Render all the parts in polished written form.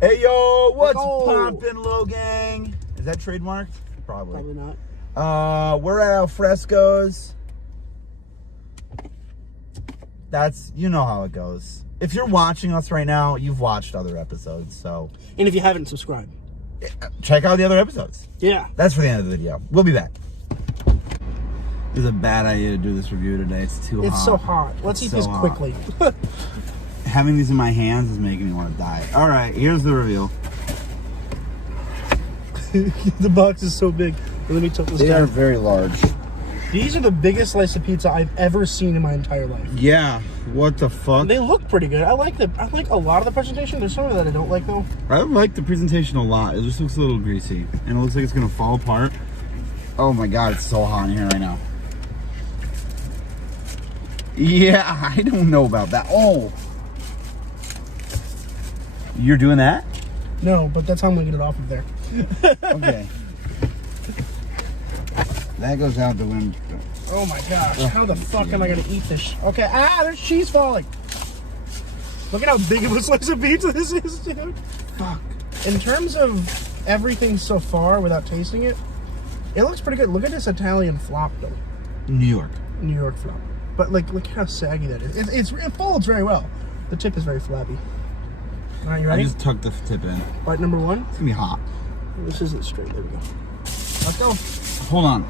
Hey, yo, what's poppin', Logang? Is that trademarked? Probably not. We're at Alfresco's. That's, you know how it goes. If you're watching us right now, you've watched other episodes, so. And if you haven't, subscribe. Check out the other episodes. Yeah. That's for the end of the video. We'll be back. It's a bad idea to do this review today. It's too hot. It's so hot. Let's eat this quickly. Having these in my hands is making me want to die. All right, here's the reveal. The box is so big. Let me tilt this down. They are very large. These are the biggest slice of pizza I've ever seen in my entire life. Yeah. What the fuck? They look pretty good. I like a lot of the presentation. There's some of that I don't like though. I like the presentation a lot. It just looks a little greasy. And it looks like it's gonna fall apart. Oh my god, it's so hot in here right now. Yeah, I don't know about that. Oh. You're doing that? No, but that's how I'm gonna get it off of there. Okay. That goes out the window. Oh my gosh, how the fuck am I gonna eat this? Okay, there's cheese falling. Look at how big of a slice of pizza this is, dude. Fuck. In terms of everything so far, without tasting it, it looks pretty good. Look at this Italian flop, though. New York. New York flop. But like, look how saggy that is. It folds very well. The tip is very flabby. All right, you ready? I just tucked the tip in. Bite number one. It's gonna be hot. This isn't straight. There we go. Let's go. Hold on.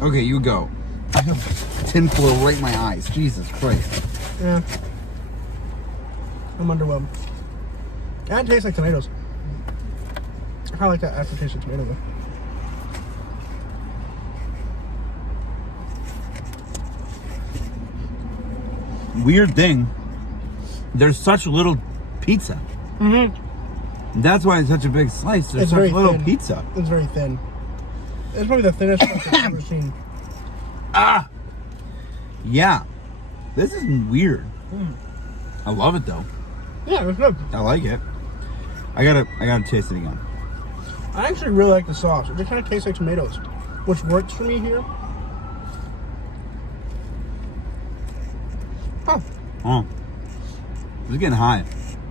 Okay, you go. I have tinfoil right in my eyes. Jesus Christ. Yeah. I'm underwhelmed. That tastes like tomatoes. I kind of like that aftertaste of tomato though. Weird thing. There's such little pizza. Mm-hmm. That's why it's such a big slice. There's such little thin. pizza. It's very thin. It's probably the thinnest stuff I've ever seen. Yeah. This is weird. I love it though. Yeah, it's good. I like it. I gotta taste it again. I actually really like the sauce. It just kind of tastes like tomatoes, which works for me here. Huh. Oh. It's getting high.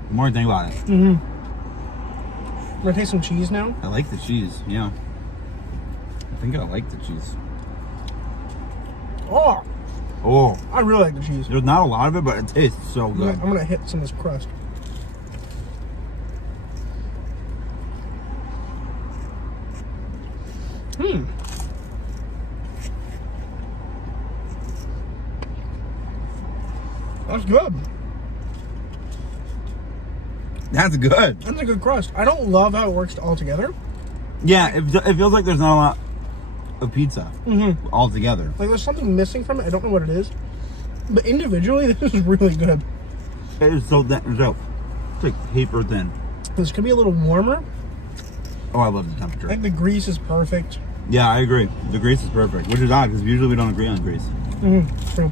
The more I think about it. Mm-hmm. I'm gonna taste some cheese now. I like the cheese, yeah. I think I like the cheese. Oh, I really like the cheese. There's not a lot of it, but it tastes so good. I'm gonna hit some of this crust. That's good. That's good. That's a good crust. I don't love how it works all together. Yeah, it feels like there's not a lot of pizza all together. Like there's something missing from it. I don't know what it is. But individually, this is really good. It is so it's like paper thin. This could be a little warmer. Oh, I love the temperature. I think the grease is perfect. Yeah, I agree. The grease is perfect, which is odd because usually we don't agree on grease. True.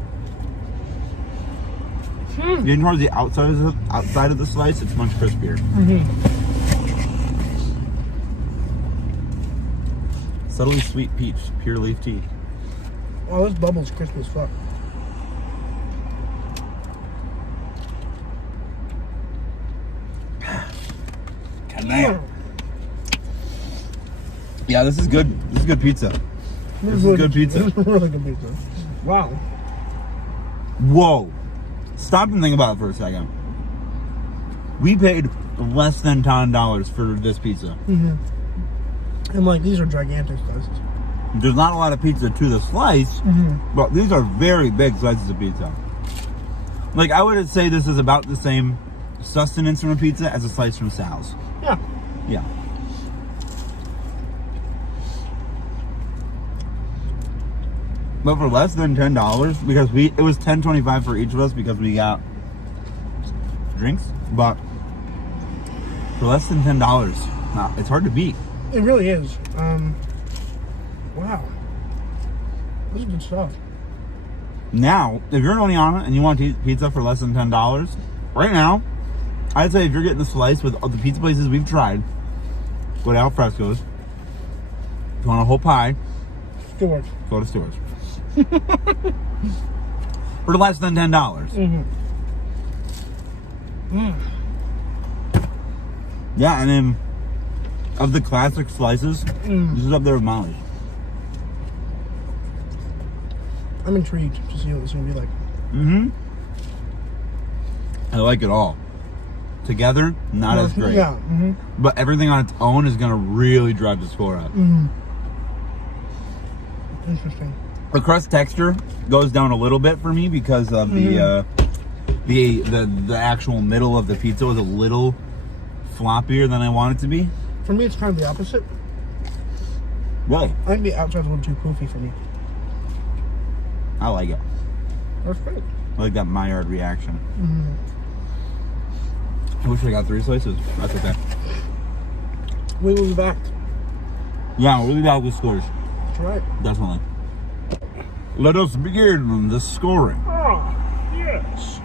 Getting towards the outside of the slice, it's much crispier. Subtly sweet peach, pure leaf tea. Oh, this bubble's crispy as fuck. Damn. Yeah, this is good. This is good pizza. This is good pizza. This is really good pizza. Wow. Whoa. Stop and think about it for a second. We paid less than $10 for this pizza. And like, these are gigantic slices. There's not a lot of pizza to the slice, but these are very big slices of pizza. Like, I would say this is about the same sustenance from a pizza as a slice from Sal's. Yeah. Yeah. But for less than $10, because it was $10.25 for each of us because we got drinks. But for less than $10, it's hard to beat. It really is. Wow. This is good stuff. Now, if you're in Oneonta and you want to eat pizza for less than $10, right now, I'd say if you're getting the slice with all the pizza places we've tried, go to Alfresco's. If you want a whole pie, Stewart's. Go to Stewart's. For less than $10. Yeah, and then of the classic slices, this is up there with Molly's. I'm intrigued to see what it's gonna be like. Mm-hmm. I like it all. Together, not as great. Yeah. But everything on its own is gonna really drive the score up. Interesting. The crust texture goes down a little bit for me because of the actual middle of the pizza was a little floppier than I want it to be. For me, it's kind of the opposite. Really? I think the outside's a little too poofy for me. I like it. That's great. I like that Maillard reaction. I wish I got 3 slices. That's okay. We will be back. Yeah, we'll be back with scores. That's right. Definitely. Let us begin the scoring. Oh, yes.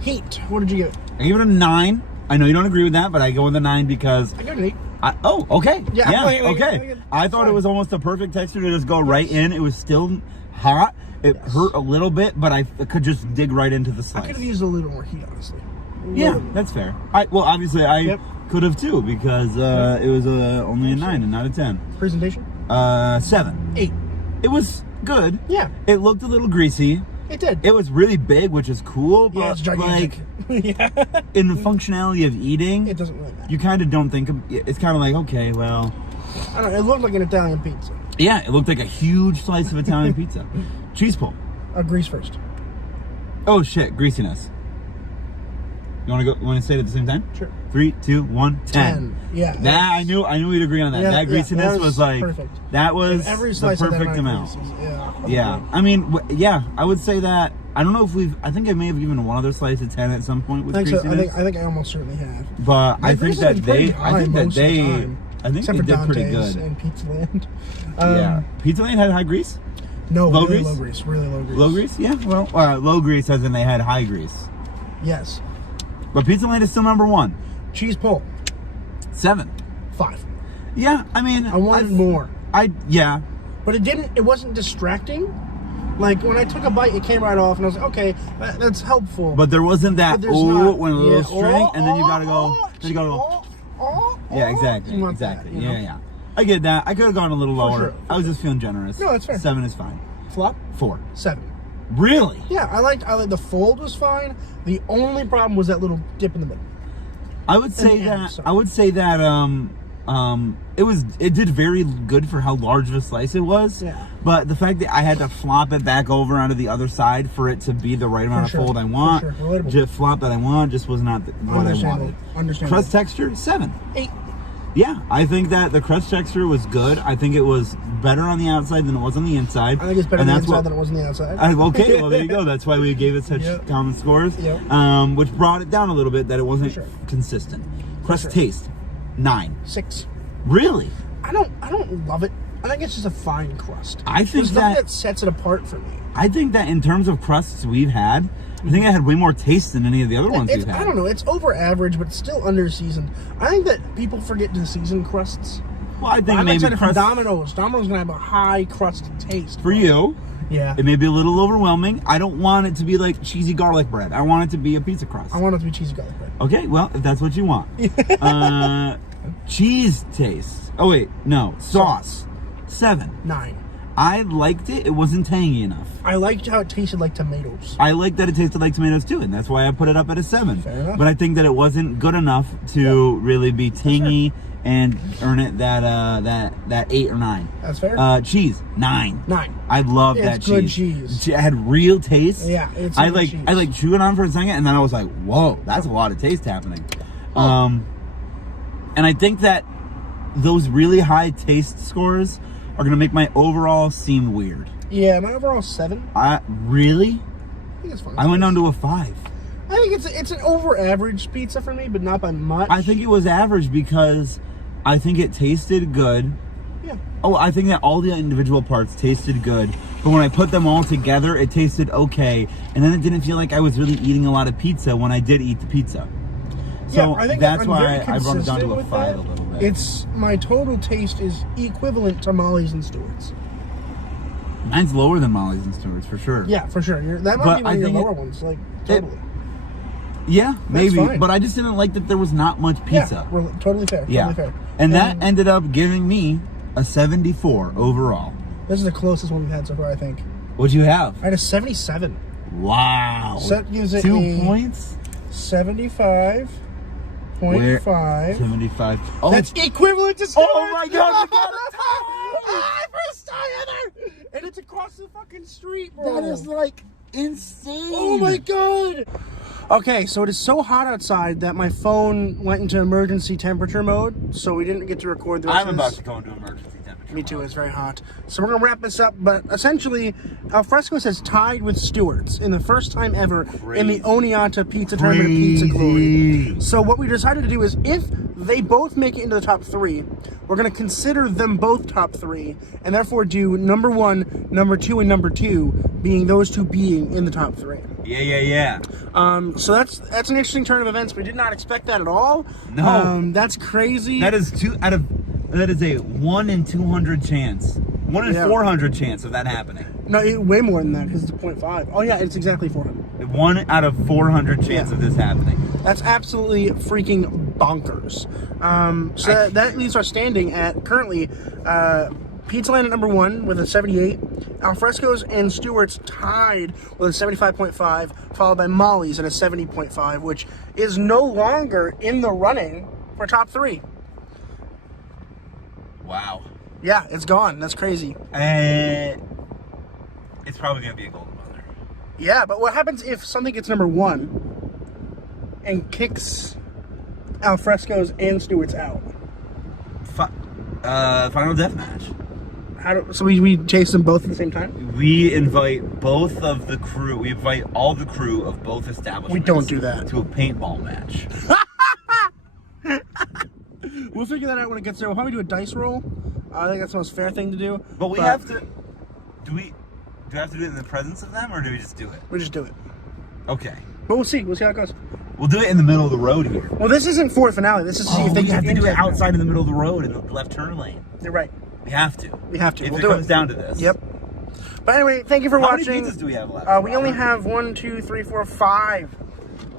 Heat. What did you give it? I give it a 9. I know you don't agree with that, but I go with a 9 because... I got an 8. Oh, okay. Yeah, Okay. I thought it was almost a perfect texture to just go right in. It was still hot. It hurt a little bit, but I could just dig right into the slice. I could have used a little more heat, honestly. Yeah, that's fair. Well, obviously, I could have too because it was only a 9 and not a 10. Presentation? 7. 8. It was good. Yeah. It looked a little greasy. It did. It was really big, which is cool, but yeah, it's gigantic. yeah. In the functionality of eating, it doesn't really matter. You kind of don't think of it's kind of like, okay, well, I don't know, it looked like an Italian pizza. Yeah, it looked like a huge slice of Italian pizza. Cheese pull. Grease first. Oh shit, greasiness. You want to say it at the same time? Sure. 3, 2, 1, 10. Yeah. I knew we'd agree on that. Yeah, that greasiness that was like perfect. That was if every the slice perfect amount. Yeah. I mean, I would say that. I don't know if I think I may have given one other slice a 10 at some point with greasiness. I think I almost certainly have. But I think that they Except for did pretty Dante's good. and Pizza Land. Yeah. Pizza Land had high grease? No, low really grease? low grease. Really low grease. Low grease? Yeah. Well, low grease as in they had high grease. Yes. But Pizza Land is still number 1. Cheese pull. 7. 5. Yeah, I mean, I wanted more. Yeah. But it wasn't distracting. Like, when I took a bite, it came right off, and I was like, okay, that's helpful. But there wasn't that, when a little string, and then you gotta go, yeah, exactly. That, yeah. I get that. I could have gone a little lower. Sure. I was just feeling generous. No, that's fair. 7 is fine. Flop? 4. 7. Really? Yeah, I liked the fold was fine. The only problem was that little dip in the middle. I would say that it did very good for how large of a slice it was. Yeah. But the fact that I had to flop it back over onto the other side for it to be the right amount of fold I want, just flop that I want, just was not what I wanted. Understandable. Crust texture, 7. 8. Yeah, I think that the crust texture was good. I think it was better on the outside than it was on the inside. I think it's better on the inside than it was on the outside. Okay, well there you go. That's why we gave it such common scores. Yep. Which brought it down a little bit that it wasn't consistent. Crust taste, 9. 6. Really? I don't love it. I think it's just a fine crust. I think there's nothing that sets it apart for me. I think that in terms of crusts we've had, I think it had way more taste than any of the other ones we've had. I don't know. It's over average, but still under seasoned. I think that people forget to season crusts. Well, I think I'm maybe excited for Domino's. Domino's gonna have a high crust taste. For you. Yeah. It may be a little overwhelming. I don't want it to be like cheesy garlic bread. I want it to be a pizza crust. I want it to be cheesy garlic bread. Okay, well, if that's what you want. Cheese taste. Oh, wait. No. Sauce. 7. 9. I liked it. It wasn't tangy enough. I liked how it tasted like tomatoes. I liked that it tasted like tomatoes too, and that's why I put it up at a 7. Fair enough. But I think that it wasn't good enough to really be tangy and earn it that 8 or 9. That's fair. Cheese, 9. 9. I love that cheese. Good cheese. It had real taste. Yeah, it's I cheese. chewed it on for a second, and then I was like, whoa, that's a lot of taste happening. And I think that those really high taste scores are gonna make my overall seem weird. Yeah, my overall 7. Really? I think it's fine. I went down to a 5. I think it's an over average pizza for me, but not by much. I think it was average because I think it tasted good. Yeah. Oh, I think that all the individual parts tasted good, but when I put them all together, it tasted okay, and then it didn't feel like I was really eating a lot of pizza when I did eat the pizza. So I think that's I'm why very I brought it down to a consistent 5 a with little bit. It's my total taste is equivalent to Molly's and Stewart's. Mine's lower than Molly's and Stewart's for sure. Yeah, for sure. That might But be one I of your think lower ones. Like, totally. Yeah, maybe. fine. But I just didn't like that there was not much pizza. Yeah, totally fair. Yeah. Totally fair. And that ended up giving me a 74 overall. This is the closest one we've had so far, I think. What'd you have? I had a 77. Wow. So that gives it 2 points? 75.5. 75. Oh, That's equivalent to Stewart's. Oh my God, you got it. First time ever! And it's across the fucking street, bro. that is like insane. Oh my God! Okay, so it is so hot outside that my phone went into emergency temperature mode, so we didn't get to record the rest I'm of about this. to go into emergency temperature. Me too, it's very hot. So we're gonna wrap this up, but essentially, Alfresco has tied with Stewart's in the first time ever in the Oneonta Pizza Tournament of Pizza Glory. So what we decided to do is, if they both make it into the top 3, we're gonna consider them both top 3, and therefore do number 1, number 2, and number 2 being those two being in the top 3. Yeah. So that's an interesting turn of events. We did not expect that at all. No. That's crazy. That is that is a 1 in 200 chance. 1 in 400 chance of that happening. No, way more than that because it's 0.5. Oh yeah, it's exactly 400. 1 out of 400 chance of this happening. That's absolutely freaking bonkers. So that leaves our standing at currently Pizza Land at number 1 with a 78. Alfresco's and Stewart's tied with a 75.5, followed by Molly's at a 70.5, which is no longer in the running for top 3. Wow. Yeah, it's gone. That's crazy. It's probably going to be a golden mother. Yeah, but what happens if something gets number 1 and kicks Alfresco's and Stewart's out? Final death match. So we chase them both at the same time? We invite both of the crew. We invite all the crew of both establishments. We don't do that. To a paintball match. We'll figure that out when it gets there. We'll probably do a dice roll. I think that's the most fair thing to do. But we have to. Do we have to do it in the presence of them, or do we just do it? We just do it. Okay. But we'll see. We'll see how it goes. We'll do it in the middle of the road here. Well, this isn't for the finale. This is to see if they have to get do it into outside in the middle of the road in the left turn lane. You're right. We have to. We have to. If We'll it do comes it. down to this. Yep. But anyway, thank you for How watching. many pizzas do we have left? We only have 1, 2, 3, 4, 5.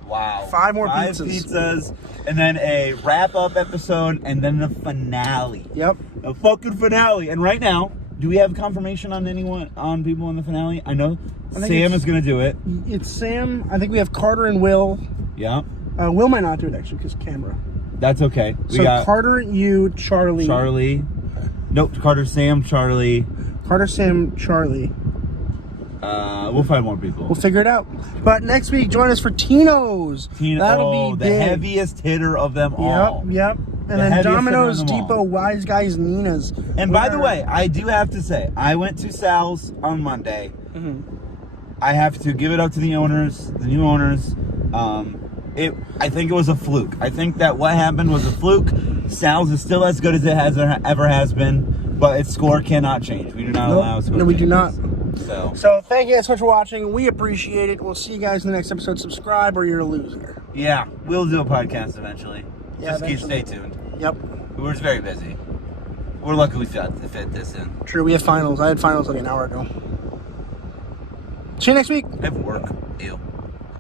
Wow. 5 more Five pizzas. pizzas, and then a wrap-up episode, and then the finale. Yep. A fucking finale. And right now, do we have confirmation on people in the finale? I know Sam is going to do it. It's Sam. I think we have Carter and Will. Yeah. Will might not do it, actually, because camera. That's okay. So Carter, you, Charlie. Charlie. Nope, Carter, Sam, Charlie. Carter, Sam, Charlie. We'll find more people. We'll figure it out. But next week, join us for Tino's. That'll be the big. heaviest hitter of them all. Yep. And then Domino's, Depot, Wise Guys, Nina's. And by the way, I do have to say, I went to Sal's on Monday. Mm-hmm. I have to give it up to the owners, the new owners. I think it was a fluke. I think that what happened was a fluke. Sal's is still as good as it ever has been, but its score cannot change. We do not allow score. No, we do not. So thank you guys so much for watching. We appreciate it. We'll see you guys in the next episode. Subscribe or you're a loser. Yeah, we'll do a podcast eventually. Yeah, Just stay tuned. Yep. We're just very busy. We're lucky we fit this in. True, we have finals. I had finals like an hour ago. See you next week. I have work.